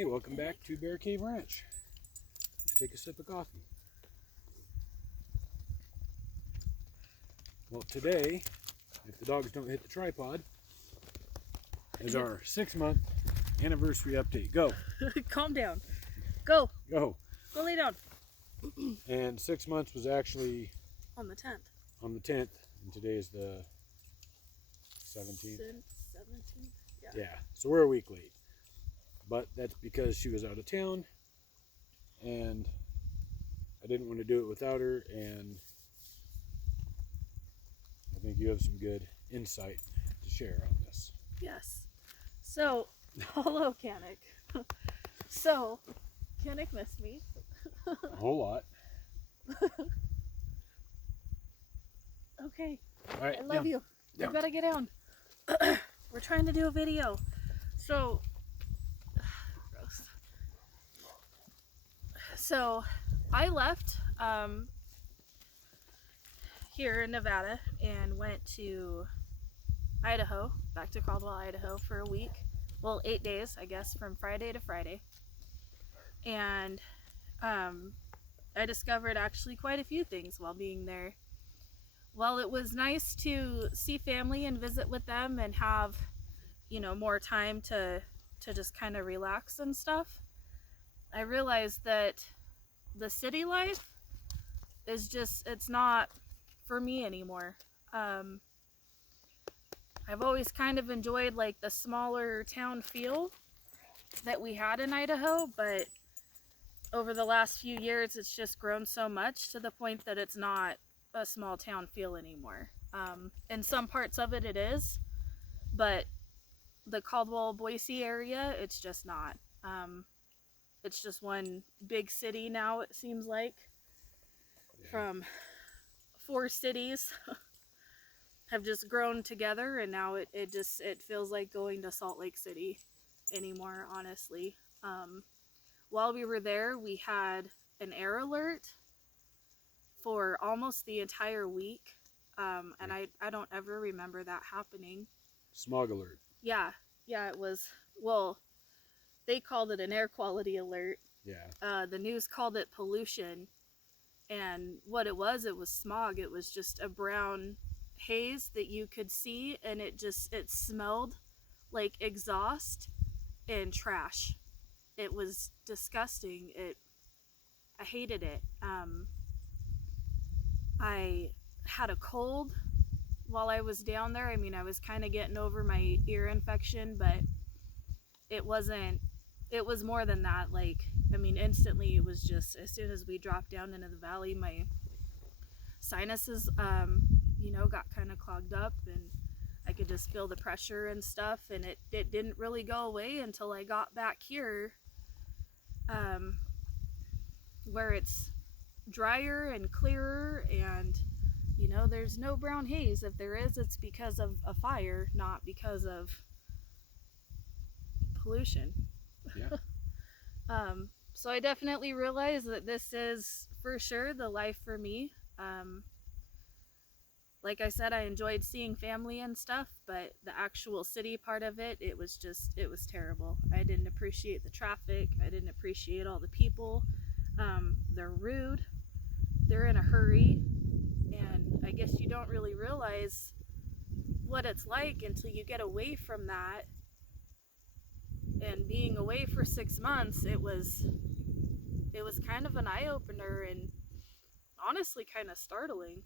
Hey, welcome back to Bear Cave Ranch. Take a sip of coffee. Well, today, if the dogs don't hit the tripod, is our 6-month anniversary update. Go. Calm down. Go. Go. Go lay down. And 6 months was actually On the 10th. on the 10th, and today is the 17th. 17th? Yeah, so we're a week late. But that's because she was out of town, and I didn't want to do it without her, and I think you have some good insight to share on this. Yes. So, hello, Kanik. So, Kanik missed me. A whole lot. Okay. All right, I love you. You Down. gotta get down. We're trying to do a video. So, gross. So, I left here in Nevada and went to Idaho, back to Caldwell, Idaho for a week. Well, 8 days, I guess, from Friday to Friday. And I discovered actually quite a few things while being there. While it was nice to see family and visit with them and have, you know, more time to just kind of relax and stuff, I realized that the city life is just, it's not for me anymore. I've always kind of enjoyed like the smaller town feel that we had in Idaho, but over the last few years it's just grown so much to the point that it's not a small town feel anymore. In some parts of it is, but the Caldwell Boise area, it's just not. It's just one big city now, it seems like. Yeah. From 4 cities have just grown together, and now it feels like going to Salt Lake City anymore, honestly. While we were there, we had an air alert for almost the entire week, and I don't ever remember that happening. Smog alert. Yeah, it was, well, they called it an air quality alert. Yeah. The news called it pollution, and what it was smog. It was just a brown haze that you could see, and it smelled like exhaust and trash. It was disgusting. I hated it. I had a cold while I was down there. I mean, I was kind of getting over my ear infection, but it was more than that. Like, I mean, instantly it was just, as soon as we dropped down into the valley, my sinuses, you know, got kind of clogged up, and I could just feel the pressure and stuff, and it didn't really go away until I got back here, where it's drier and clearer, and, you know, there's no brown haze. If there is, it's because of a fire, not because of pollution. Yeah. So I definitely realized that this is for sure the life for me. Like I said, I enjoyed seeing family and stuff, but the actual city part of it, it was terrible. I didn't appreciate the traffic. I didn't appreciate all the people. They're rude. They're in a hurry. And I guess you don't really realize what it's like until you get away from that. And being away for 6 months, it was kind of an eye-opener, and honestly kind of startling.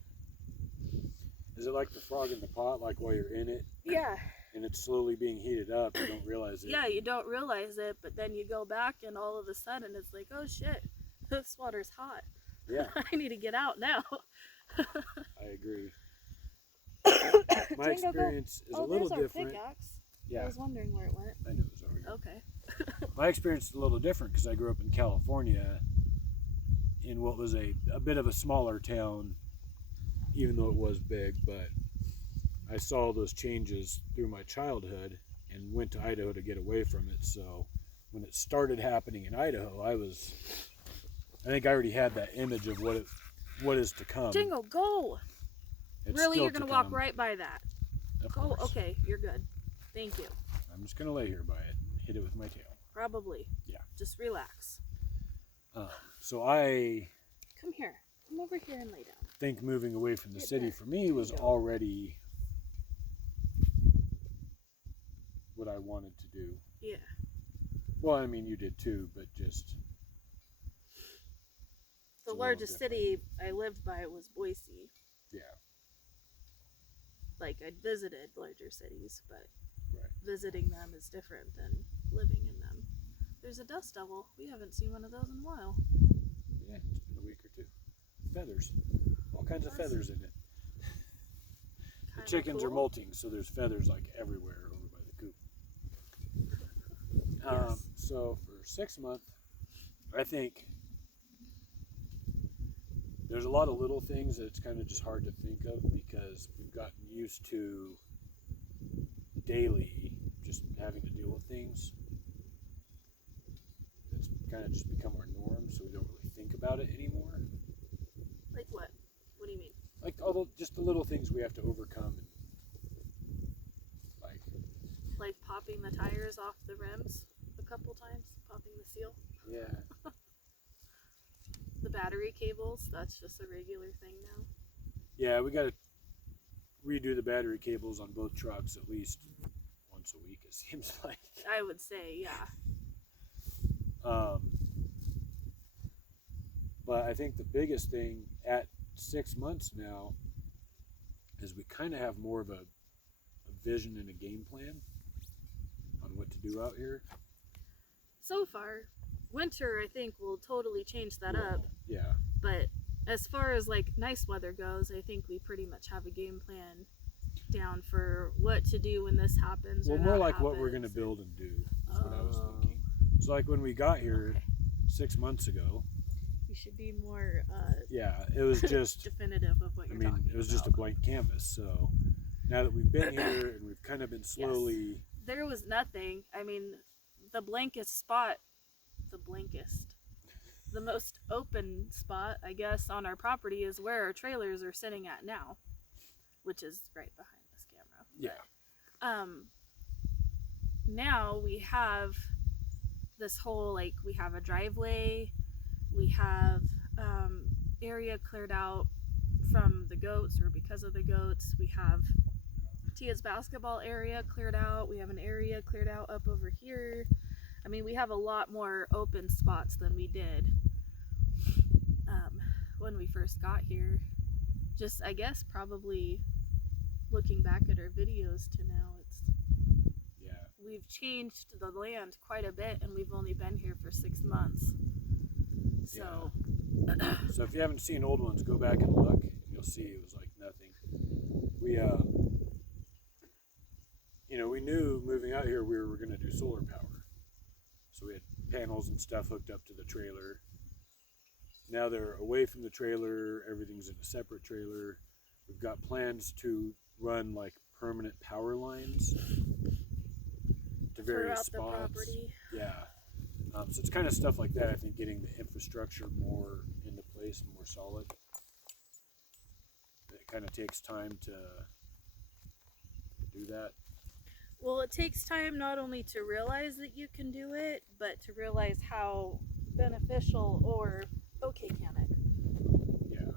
Is it like the frog in the pot, like while you're in it? Yeah. And it's slowly being heated up, you don't realize it? Yeah, you don't realize it, but then you go back and all of a sudden it's like, oh shit, this water's hot. Yeah. I need to get out now. I agree. My Tango, experience is a little there's different. Our pickaxe. Yeah. I was wondering where it went. I knew it was over here. Okay. My experience is a little different because I grew up in California in what was a bit of a smaller town, even though it was big, but I saw those changes through my childhood and went to Idaho to get away from it. So when it started happening in Idaho, I think I already had that image of what is to come. Jingo, go! It's Really, still you're going to walk right by that? Of Go, course. okay, you're good. Thank you. I'm just going to lay here by it and hit it with my tail. Probably. Yeah. Just relax. So I Come here. Come over here and lay down. think moving away from the Get city there. for me There was you go. already what I wanted to do. Yeah. Well, I mean, you did too, but just The a little largest different. city I lived by was Boise. Yeah. Like, I'd visited larger cities, but Right. visiting them is different than living in them. There's a dust devil. We haven't seen one of those in a while. Yeah, it's been a week or two. Feathers. All kinds of That's feathers in it. The Kinda chickens are cool. molting, so there's feathers like everywhere over by the coop. Yes. So for 6 months, I think there's a lot of little things that it's kind of just hard to think of because we've gotten used to daily just having to deal with things. It's kind of just become our norm, so we don't really think about it anymore. Like what? What do you mean? Like just the little things we have to overcome, and like Like popping the tires off the rims a couple times? Popping the seal? yeah, The battery cables, that's just a regular thing now. yeah, we got to redo the battery cables on both trucks at least once a week. It seems like. I would say, yeah. But I think the biggest thing at 6 months now is we kind of have more of a vision and a game plan on what to do out here. So far, winter I think will totally change that up. Yeah. But as far as like nice weather goes, I think we pretty much have a game plan down for what to do when this happens. Well, or more that like what we're going to happens. build and do is what I was Oh. thinking. So like when we got here Okay. 6 months ago, You should be more yeah, it was just, definitive of what I you're mean, talking it was just a about. blank canvas. So now that we've been here and we've kind of been slowly, There was nothing. I mean, the blankest spot, the most open spot, I guess, on our property is where our trailers are sitting at now, which is right behind this camera. yeah, Now we have this whole, like, we have a driveway, we have area cleared out from the goats or because of the goats. We have Tia's basketball area cleared out. We have an area cleared out up over here. I mean, we have a lot more open spots than we did when we first got here. Just, I guess, probably looking back at our videos to now, yeah. we've changed the land quite a bit, and we've only been here for 6 months. So, So if you haven't seen old ones, go back and look, and you'll see it was like nothing. We, we knew moving out here we were going to do solar power. So we had panels and stuff hooked up to the trailer. Now they're away from the trailer. Everything's in a separate trailer. We've got plans to run like permanent power lines to various throughout the spots. property. Yeah. So it's kind of stuff like that. I think getting the infrastructure more into place and more solid. It kind of takes time to do that. Well, it takes time not only to realize that you can do it, but to realize how beneficial or okay, Kamek. Yeah.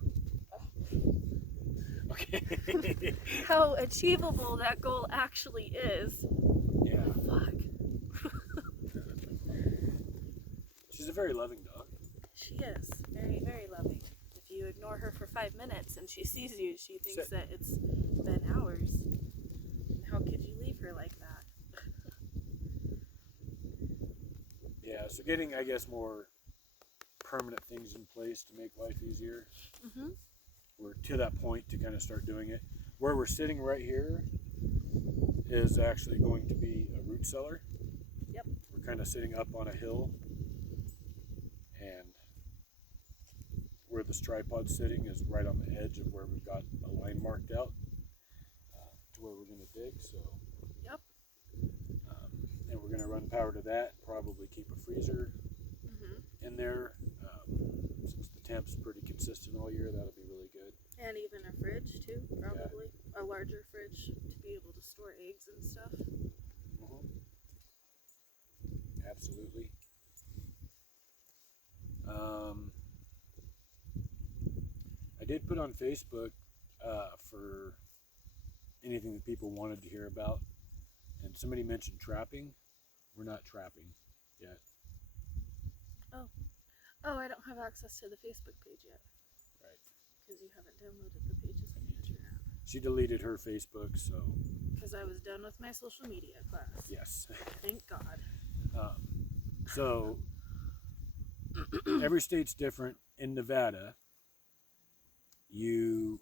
Okay. How achievable that goal actually is. Yeah. Fuck. She's a very loving dog. She is very, very loving. If you ignore her for 5 minutes and she sees you, she thinks that it's been hours. And how could you leave her like that? Yeah, so getting, I guess, more permanent things in place to make life easier. Mm-hmm. We're to that point to kind of start doing it. Where we're sitting right here is actually going to be a root cellar. Yep. We're kind of sitting up on a hill, and where this tripod's sitting is right on the edge of where we've got a line marked out to where we're going to dig. So, Yep. And we're going to run power to that. Probably keep a freezer Mm-hmm. in there. Since the temp's pretty consistent all year, that'll be really good. And even a fridge too, probably. A larger fridge to be able to store eggs and stuff. absolutely. I did put on Facebook for anything that people wanted to hear about, and somebody mentioned trapping. We're not trapping yet. Oh, I don't have access to the Facebook page yet. Right. Because you haven't downloaded the Pages Manager app. She deleted her Facebook, so Because I was done with my social media class. yes. Thank God. So every state's different. In Nevada, you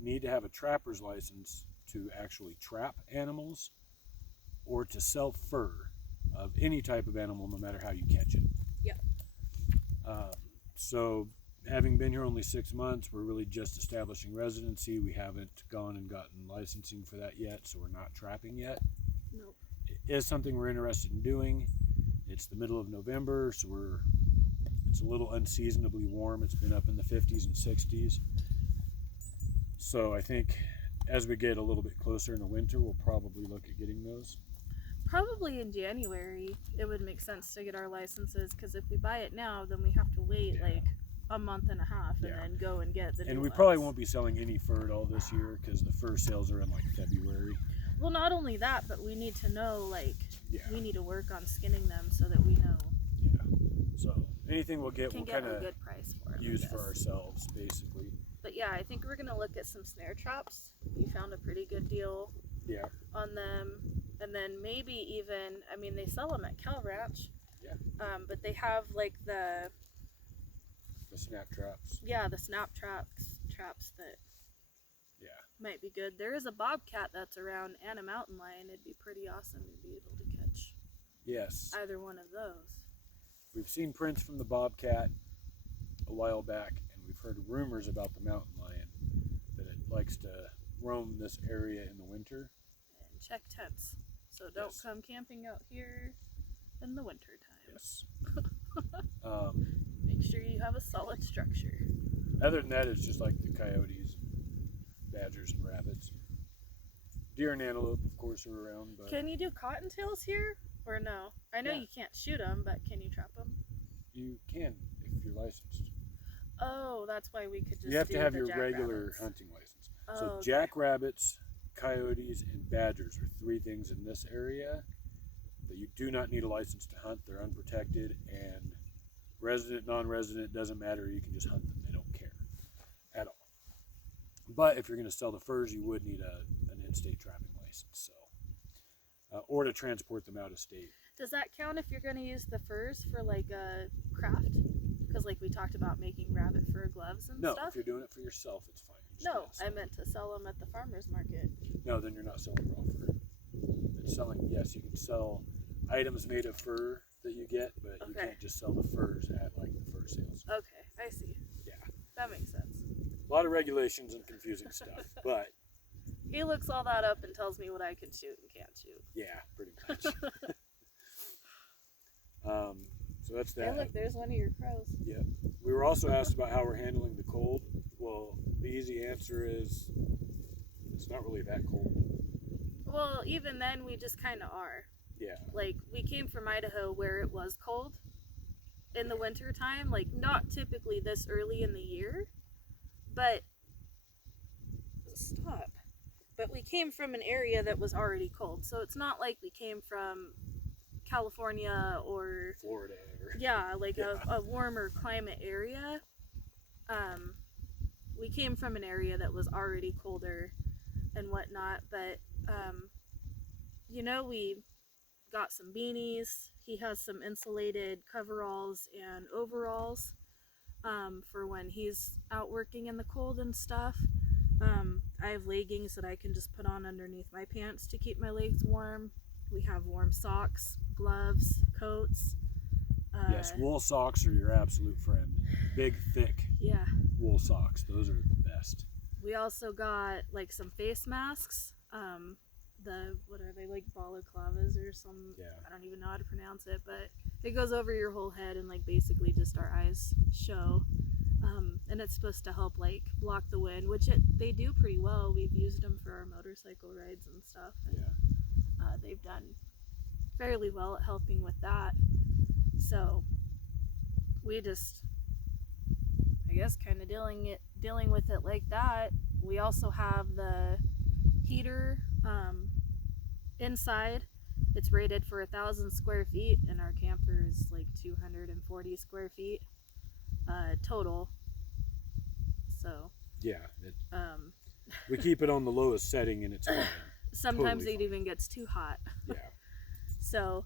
need to have a trapper's license to actually trap animals or to sell fur of any type of animal, no matter how you catch it. Yep. So having been here only 6 months, we're really just establishing residency. We haven't gone and gotten licensing for that yet, so we're not trapping yet. Nope. It is something we're interested in doing. It's the middle of November, so it's a little unseasonably warm. It's been up in the 50s and 60s. So I think as we get a little bit closer in the winter, we'll probably look at getting those. Probably in January, it would make sense to get our licenses, because if we buy it now, then we have to wait like a month and a half and then go and get the new And we ones. probably won't be selling any fur at all this year because the fur sales are in like February. Well, not only that, but we need to know, like, Yeah. we need to work on skinning them so that we know. Yeah. So anything we'll get, Can we'll get kind a of good price for them. use for ourselves, basically. But yeah, I think we're gonna look at some snare traps. You found a pretty good deal Yeah. on them, and then maybe even, I mean, they sell them at Cal Ranch. Yeah. But they have like the snap traps. the snap traps that might be good. There is a bobcat that's around and a mountain lion. It'd be pretty awesome to be able to catch Yes. either one of those. We've seen prints from the bobcat a while back, and we've heard rumors about the mountain lion that it likes to roam this area in the winter. And check tents. So don't come camping out here in the winter time. Yes. Make sure you have a solid structure. Other than that, it's just like the coyotes, badgers, and rabbits. Deer and antelope, of course, are around. But Can you do cottontails here or no? I know Yeah. you can't shoot them, but can you trap them? you can if you're licensed. Oh, that's why we could just. You have to do have the your regular jackrabbits. hunting license. Oh, So okay. jackrabbits, coyotes, and badgers are 3 things in this area that you do not need a license to hunt. They're unprotected, and resident, non-resident, doesn't matter. You can just hunt them. They don't care at all. But if you're going to sell the furs, you would need an in-state trapping license. So, or to transport them out of state. Does that count if you're going to use the furs for like a craft? Because like we talked about making rabbit fur gloves and No, stuff. if you're doing it for yourself, it's fine. You just No, can't sell I meant to sell them at the farmer's market. No, then you're not selling raw fur. It's selling, yes, you can sell items made of fur that you get, but you Okay. can't just sell the furs at like the fur sales. Okay, I see. Yeah. That makes sense. A lot of regulations and confusing stuff, but He looks all that up and tells me what I can shoot and can't shoot. yeah, pretty much. So that's Hey, that. look, there's one of your crows. Yep. We were also asked about how we're handling the cold. Well, the easy answer is it's not really that cold. Well, even then, we just kind of are. Yeah. Like, we came from Idaho where it was cold in the winter time. Like, not typically this early in the year, but stop. But we came from an area that was already cold, so it's not like we came from California or Florida. Or, like a warmer climate area. We came from an area that was already colder and whatnot, but we got some beanies. He has some insulated coveralls and overalls for when he's out working in the cold and stuff. I have leggings that I can just put on underneath my pants to keep my legs warm. We have warm socks, gloves, coats. yes, wool socks are your absolute friend. Big, thick Yeah. wool socks. Those are the best. We also got like some face masks. What are they, like balaclavas or some? Yeah. I don't even know how to pronounce it, but it goes over your whole head and like basically just our eyes show. And it's supposed to help like block the wind, which they do pretty well. We've used them for our motorcycle rides and stuff. And, Yeah. they've done fairly well at helping with that. So we just, I guess, kind of dealing with it like that. We also have the heater inside. It's rated for 1,000 square feet, and our camper is like 240 square feet total. So Yeah, um, we keep it on the lowest setting, and it's fine. sometimes Totally it even gets too hot. Yeah, So,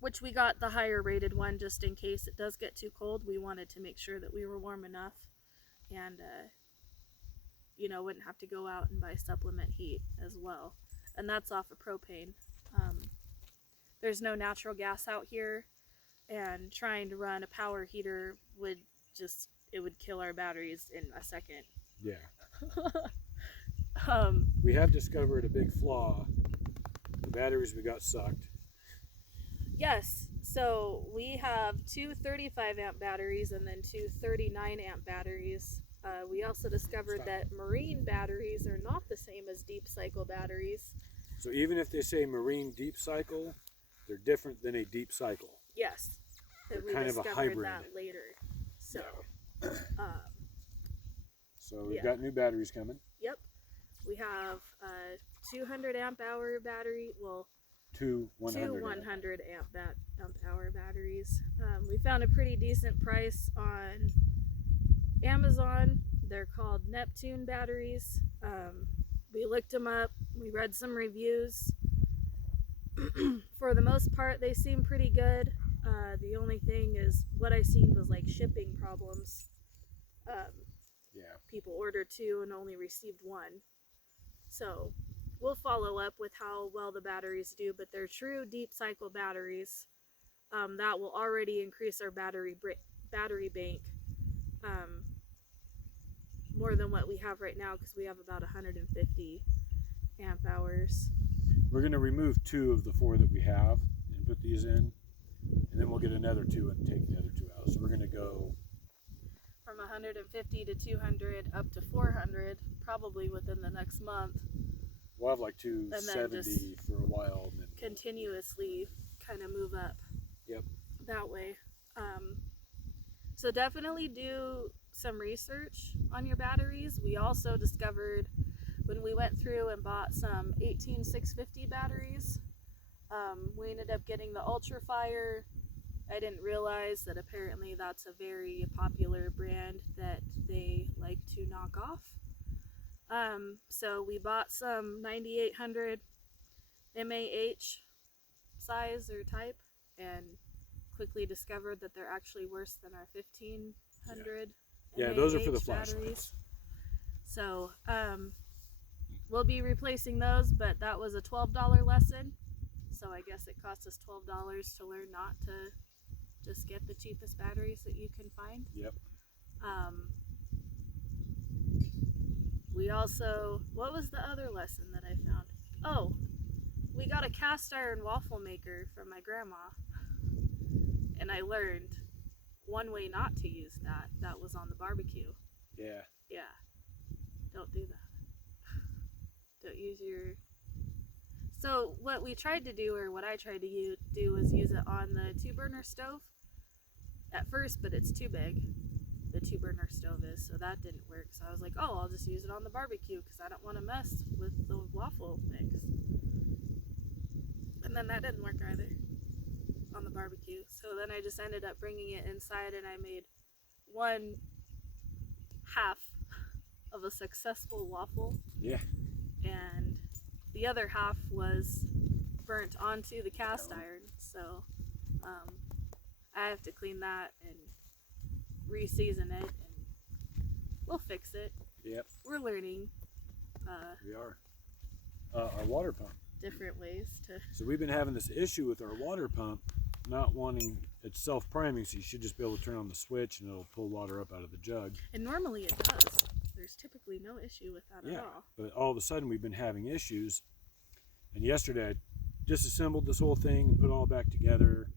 which we got the higher rated one just in case it does get too cold. We wanted to make sure that we were warm enough, and wouldn't have to go out and buy supplement heat as well. And that's off of propane. There's no natural gas out here, and trying to run a power heater would kill our batteries in a second. yeah. um, We have discovered a big flaw. The batteries we got sucked. Yes, so we have two 35 amp batteries and then two 39 amp batteries. We also discovered that marine batteries are not the same as deep cycle batteries. So even if they say marine deep cycle, they're different than a deep cycle. Yes, They're we kind of a discovered hybrid. that later. So, So we've got new batteries coming. Yep, we have a 200 amp hour battery. Well, Two 100 amp hour batteries. We found a pretty decent price on Amazon. They're called Neptune batteries. We looked them up. We read some reviews. For the most part, they seem pretty good. The only thing is what I seen was like shipping problems. Yeah. People ordered two and only received one. So we'll follow up with how well the batteries do, but they're true deep cycle batteries that will already increase our battery bank more than what we have right now, because we have about 150 amp hours. We're going to remove two of the four that we have and put these in, and then we'll get another two and take the other two out. So we're going to go from 150 to 200 up to 400 probably within the next month. We'll have like 270 for a while, and then continuously kind of move up. Yep. That way. So definitely do some research on your batteries. We also discovered when we went through and bought some 18650 batteries, we ended up getting the Ultrafire. I didn't realize that apparently that's a very popular brand that they like to knock off. So we bought some 9800 MAH size or type, and quickly discovered that they're actually worse than our 1500 yeah, those are for the batteries. flashlights. So we'll be replacing those, but that was a $12 lesson, so I guess it cost us $12 to learn not to just get the cheapest batteries that you can find. Yep. We also, what was the other lesson that I found? Oh, we got a cast iron waffle maker from my grandma, and I learned one way not to use that. That was on the barbecue. Yeah. Yeah, don't do that. Don't use your... So what we tried to do, or what I tried to do, was use it on the 2-burner stove at first, but it's too big. The 2-burner stove is, so that didn't work. So I was like, oh, I'll just use it on the barbecue because I don't want to mess with the waffle mix. And then that didn't work either on the barbecue. So then I just ended up bringing it inside, and I made one half of a successful waffle. Yeah. And the other half was burnt onto the cast iron. So I have to clean that and re-season it, and we'll fix it. Yep. We're learning We are. Our water pump. different ways to... So we've been having this issue with our water pump not wanting, it's self-priming, so you should just be able to turn on the switch and it'll pull water up out of the jug. And normally it does. There's typically no issue with that at all. But all of a sudden we've been having issues. And yesterday I disassembled this whole thing and put it all back together.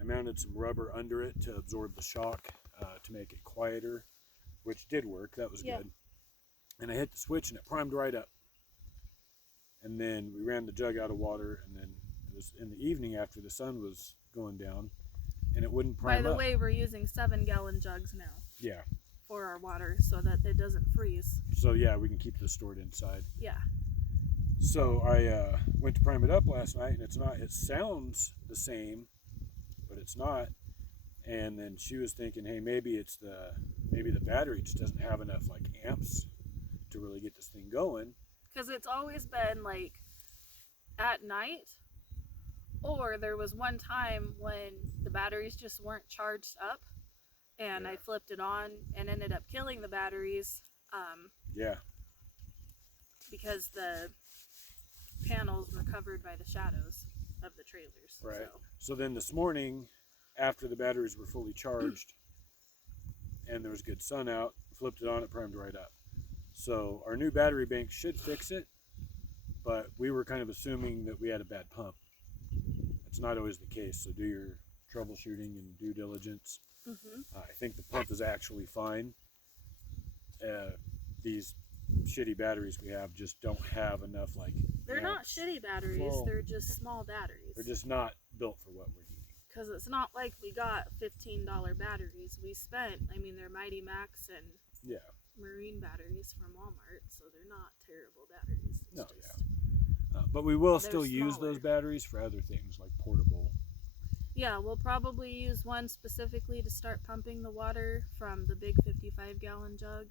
I mounted some rubber under it to absorb the shock to make it quieter, which did work. That was good. And I hit the switch and it primed right up. and then we ran the jug out of water, and then it was in the evening after the sun was going down, and it wouldn't prime By the up. way, we're using 7-gallon jugs now Yeah. for our water so that it doesn't freeze. So yeah, we can keep this stored inside. Yeah. So I went to prime it up last night, and it's not. It sounds the same, but it's not. And then she was thinking, hey, maybe the battery just doesn't have enough like amps to really get this thing going. Because it's always been like at night, or there was one time when the batteries just weren't charged up, and I flipped it on and ended up killing the batteries. Yeah. Because the panels were covered by the shadows of the trailers. Right. So then this morning, after the batteries were fully charged and there was good sun out, flipped it on, it primed right up. So our new battery bank should fix it, but we were kind of assuming that we had a bad pump. It's not always the case, so do your troubleshooting and due diligence. I think the pump is actually fine. These shitty batteries we have just don't have enough like They're not amps. shitty batteries, Well, they're just small batteries. They're just not built for what we're needing. Because it's not like we got $15 batteries. We spent, they're Mighty Max and Yeah. Marine batteries from Walmart, so they're not terrible batteries. It's No, just, but we will They're still use smaller. those batteries for other things like portable. Yeah, we'll probably use one specifically to start pumping the water from the big 55-gallon jug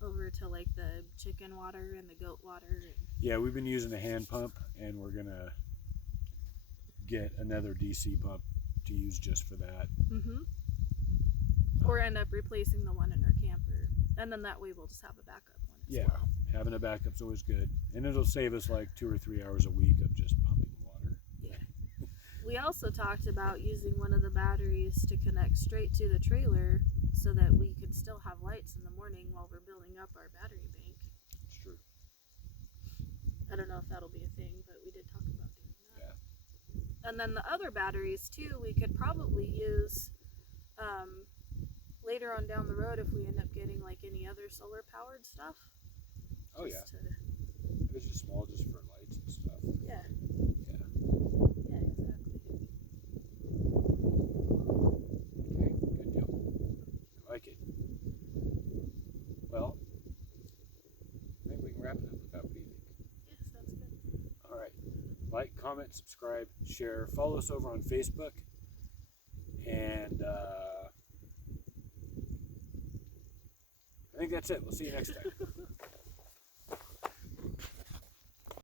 over to like the chicken water and the goat water. Yeah, we've been using a hand pump, and we're gonna get another DC pump to use just for that. Or end up replacing the one in our camper. And then that way we'll just have a backup one as well. Having a backup's always good, and it'll save us like 2 or 3 hours a week of just pumping water. Yeah. We also talked about using one of the batteries to connect straight to the trailer so that we could still have lights in the morning while we're building up our battery bank. It's true. I don't know if that'll be a thing, but we did talk about doing that. Yeah. And then the other batteries too, we could probably use later on down the road if we end up getting like any other solar powered stuff. Oh yeah. Just to- It's just small, just for lights and stuff. yeah. Yeah. Yeah, exactly. Okay, good deal. I like it. Well, I think we can wrap it up with that. What do you think? Yeah, sounds good. All right. Like, comment, subscribe, share. Follow us over on Facebook. And I think that's it. We'll see you next time.